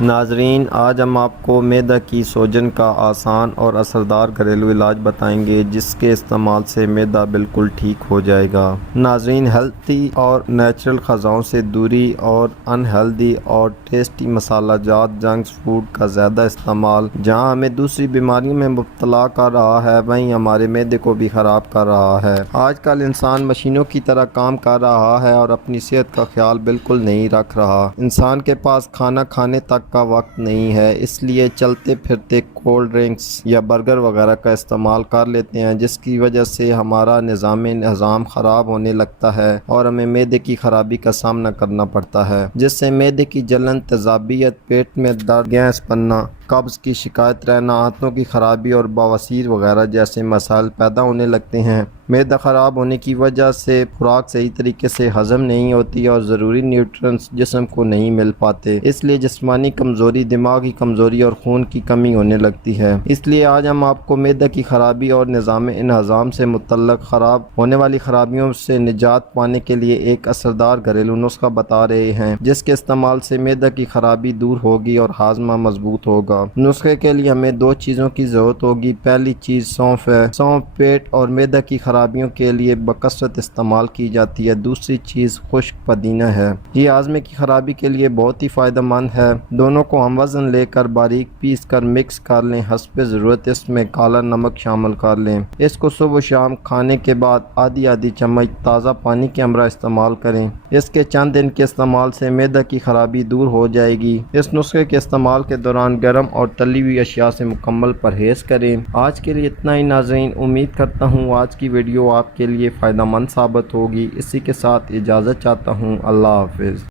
ناظرین، آج ہم آپ کو معدہ کی سوجن کا آسان اور اثردار گھریلو علاج بتائیں گے جس کے استعمال سے معدہ بالکل ٹھیک ہو جائے گا۔ ناظرین، ہیلتھی اور نیچرل غذاؤں سے دوری اور ان ہیلتھی اور ٹیسٹی مسالہ جات جنک فوڈ کا زیادہ استعمال جہاں ہمیں دوسری بیماریوں میں مبتلا کر رہا ہے وہیں ہمارے معدے کو بھی خراب کر رہا ہے۔ آج کل انسان مشینوں کی طرح کام کر رہا ہے اور اپنی صحت کا خیال بالکل نہیں رکھ رہا۔ انسان کے پاس کھانا کھانے تک کا وقت نہیں ہے، اس لیے چلتے پھرتے کولڈ ڈرنکس یا برگر وغیرہ کا استعمال کر لیتے ہیں جس کی وجہ سے ہمارا نظام ہضم خراب ہونے لگتا ہے اور ہمیں معدے کی خرابی کا سامنا کرنا پڑتا ہے جس سے معدے کی جلن، تیزابیت، پیٹ میں درد، گیس بننا، قبض کی شکایت رہنا، آنتوں کی خرابی اور بواسیر وغیرہ جیسے مسائل پیدا ہونے لگتے ہیں۔ معدہ خراب ہونے کی وجہ سے خوراک صحیح طریقے سے ہضم نہیں ہوتی اور ضروری نیوٹرینٹس جسم کو نہیں مل پاتے، اس لیے جسمانی کمزوری، دماغی کمزوری اور خون کی کمی ہونے لگتی ہے۔ اس لیے آج ہم آپ کو معدہ کی خرابی اور نظام انہضام سے متعلق خراب ہونے والی خرابیوں سے نجات پانے کے لیے ایک اثردار گھریلو نسخہ بتا رہے ہیں جس کے استعمال سے معدہ کی خرابی دور ہوگی اور ہاضمہ مضبوط ہوگا۔ نسخے کے لیے ہمیں دو چیزوں کی ضرورت ہوگی۔ پہلی چیز سونف ہے۔ سونف پیٹ اور معدہ کی خرابیوں کے لیے بکثرت استعمال کی جاتی ہے۔ دوسری چیز خشک پودینہ ہے۔ یہ ہاضمے کی خرابی کے لیے بہت ہی فائدہ مند ہے۔ دونوں کو ہم وزن لے کر باریک پیس کر مکس کر لیں، حسب ضرورت اس میں کالا نمک شامل کر لیں۔ اس کو صبح و شام کھانے کے بعد آدھی چمچ تازہ پانی کے ہمراہ استعمال کریں۔ اس کے چند دن کے استعمال سے معدہ کی خرابی دور ہو جائے گی۔ اس نسخے کے استعمال کے دوران گرم اور تلی ہوئی اشیاء سے مکمل پرہیز کریں۔ آج کے لیے اتنا ہی ناظرین، امید کرتا ہوں آج کی ویڈیو آپ کے لیے فائدہ مند ثابت ہوگی۔ اسی کے ساتھ اجازت چاہتا ہوں۔ اللہ حافظ۔